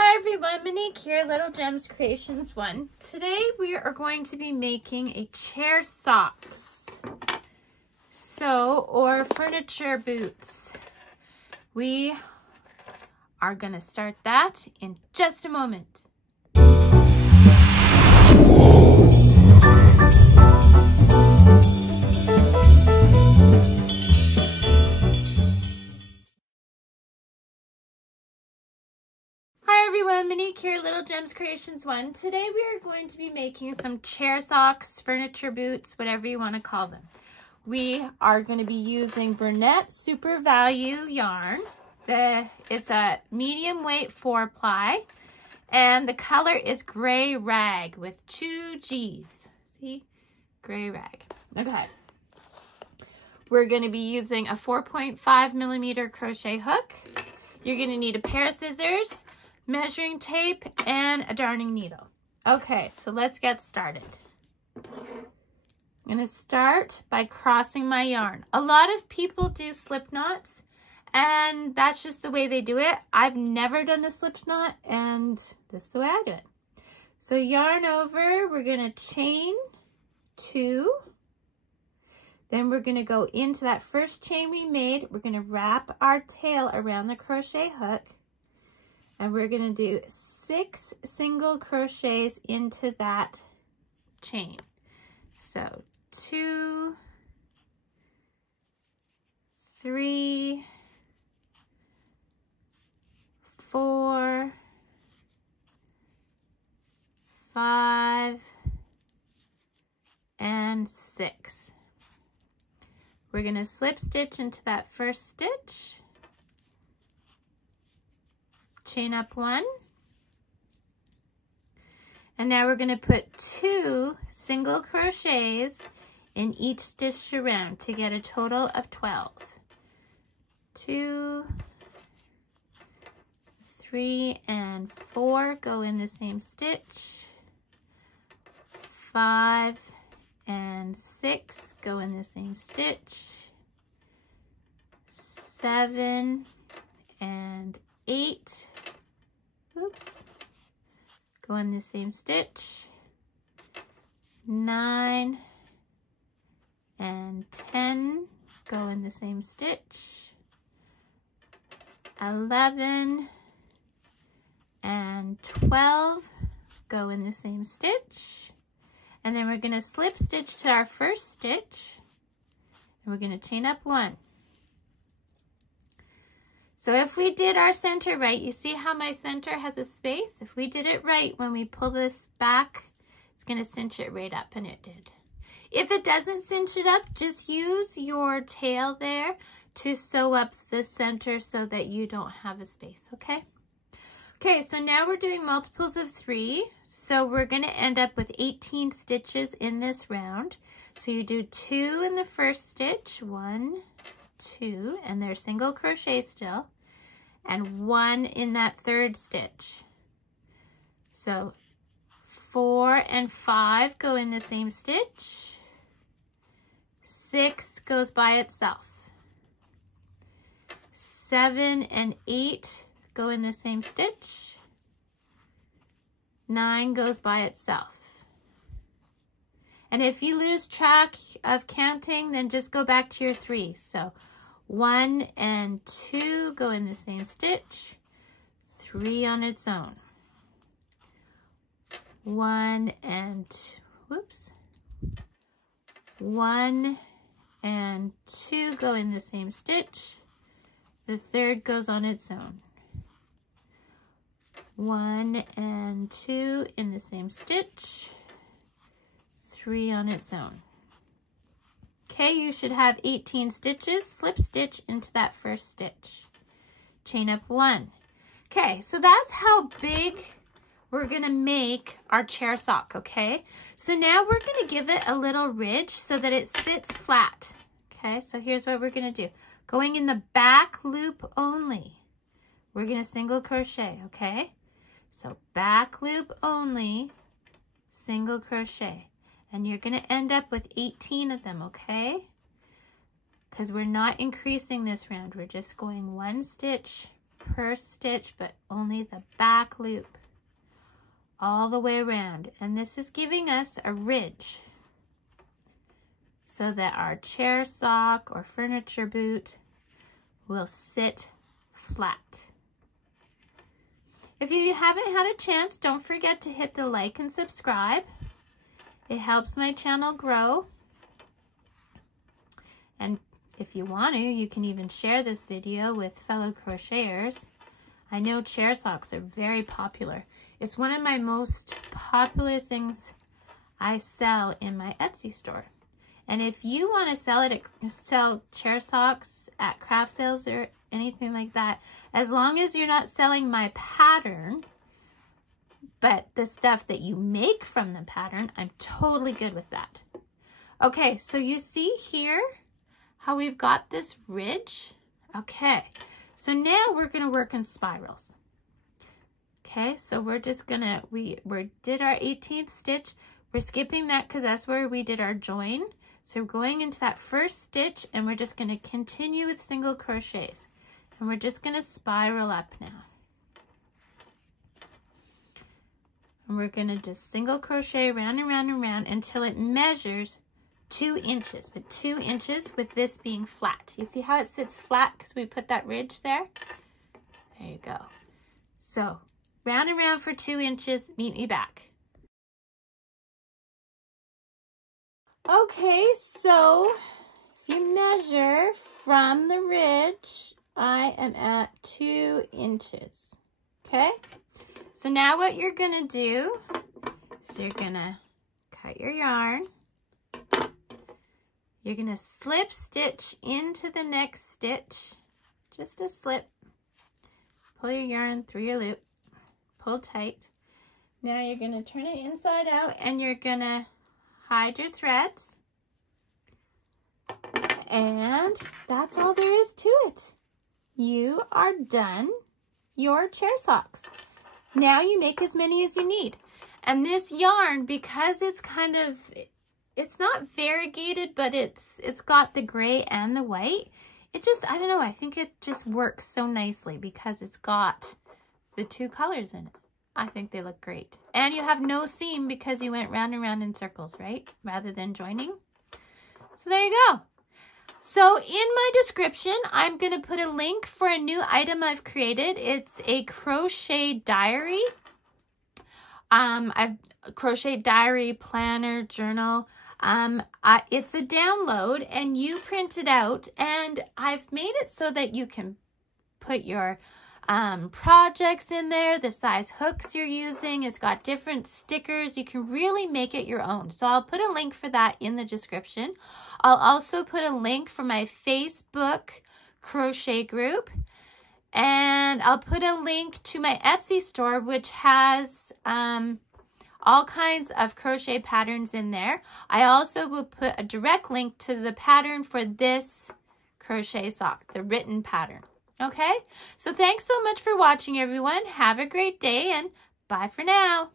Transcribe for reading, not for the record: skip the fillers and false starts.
Hi everyone, Monique here, Little Gems Creations 1. Today we are going to be making a chair socks, or furniture boots. We are going to start that in just a moment. Monique here, Little Gems Creations 1. Today we are going to be making some chair socks, furniture boots, whatever you want to call them. We are going to be using Bernette Super Value yarn. It's a medium weight 4-ply, and the color is gray rag with 2 G's. See? Gray rag. Okay. We're going to be using a 4.5mm crochet hook. You're going to need a pair of scissors, measuring tape, and a darning needle. Okay, so let's get started. I'm going to start by crossing my yarn. A lot of people do slip knots, and that's just the way they do it. I've never done a slip knot, and this is the way I do it. So yarn over, we're going to chain 2. Then we're going to go into that first chain we made. We're going to wrap our tail around the crochet hook. And we're going to do 6 single crochets into that chain. So 2, 3, 4, 5, and 6. We're going to slip stitch into that first stitch. Chain up 1, and now we're going to put 2 single crochets in each stitch around to get a total of 12. 2, 3, and 4 go in the same stitch. 5 and 6 go in the same stitch. 7 and 8, oops, go in the same stitch. 9 and 10 go in the same stitch. 11 and 12 go in the same stitch. And then we're going to slip stitch to our first stitch, and we're going to chain up 1. So if we did our center right, you see how my center has a space? If we did it right, when we pull this back, it's going to cinch it right up, and it did. If it doesn't cinch it up, just use your tail there to sew up the center so that you don't have a space, okay? Okay, so now we're doing multiples of 3. So we're going to end up with 18 stitches in this round. So you do 2 in the first stitch, 1, 2, and they're single crochet still, and 1 in that third stitch. So 4 and 5 go in the same stitch. 6 goes by itself. 7 and 8 go in the same stitch. 9 goes by itself. And if you lose track of counting, then just go back to your 3. So 1 and 2 go in the same stitch, 3 on its own. 1 and 2 go in the same stitch, the third goes on its own. 1 and 2 in the same stitch, 3 on its own. Okay, you should have 18 stitches. Slip stitch into that first stitch. Chain up 1. Okay, so that's how big we're going to make our chair sock, okay? So now we're going to give it a little ridge so that it sits flat. Okay, so here's what we're going to do. Going in the back loop only, we're going to single crochet, okay? So back loop only, single crochet. And you're going to end up with 18 of them, okay? Because we're not increasing this round. We're just going 1 stitch per stitch, but only the back loop all the way around. And this is giving us a ridge so that our chair sock or furniture boot will sit flat. If you haven't had a chance, don't forget to hit the like and subscribe. It helps my channel grow. And if you want to, you can even share this video with fellow crocheters. I know chair socks are very popular. It's one of my most popular things I sell in my Etsy store. And if you want to sell chair socks at craft sales or anything like that, as long as you're not selling my pattern, but the stuff that you make from the pattern, I'm totally good with that. Okay, so you see here how we've got this ridge? Okay, so now we're gonna work in spirals. Okay, so we're just gonna, we did our 18th stitch. We're skipping that because that's where we did our join. So we're going into that first stitch and we're just going to continue with single crochets. And we're just going to spiral up now. And we're going to just single crochet around and around and around until it measures 2 inches. But 2 inches with this being flat. You see how it sits flat because we put that ridge there? There you go. So round and round for 2 inches. Meet me back. Okay, so if you measure from the ridge, I am at 2 inches. Okay, so now what you're gonna do is you're gonna cut your yarn. You're gonna slip stitch into the next stitch, just a slip. Pull your yarn through your loop, pull tight. Now you're gonna turn it inside out and you're gonna hide your threads, and that's all there is to it. You are done your chair socks. Now you make as many as you need. And this yarn, because it's kind of, it's not variegated, but it's got the gray and the white. It just, I don't know, I think it just works so nicely because it's got the 2 colors in it. I think they look great. And you have no seam because you went round and round in circles, right? Rather than joining. So there you go. So in my description, I'm going to put a link for a new item I've created. It's a crochet diary. I've crochet diary, planner, journal. It's a download and you print it out, and I've made it so that you can put your projects in there, the size hooks you're using. It's got different stickers. You can really make it your own. So I'll put a link for that in the description. I'll also put a link for my Facebook crochet group, and I'll put a link to my Etsy store, which has all kinds of crochet patterns in there. I also will put a direct link to the pattern for this crochet sock, the written pattern. Okay, so thanks so much for watching, everyone. Have a great day and bye for now.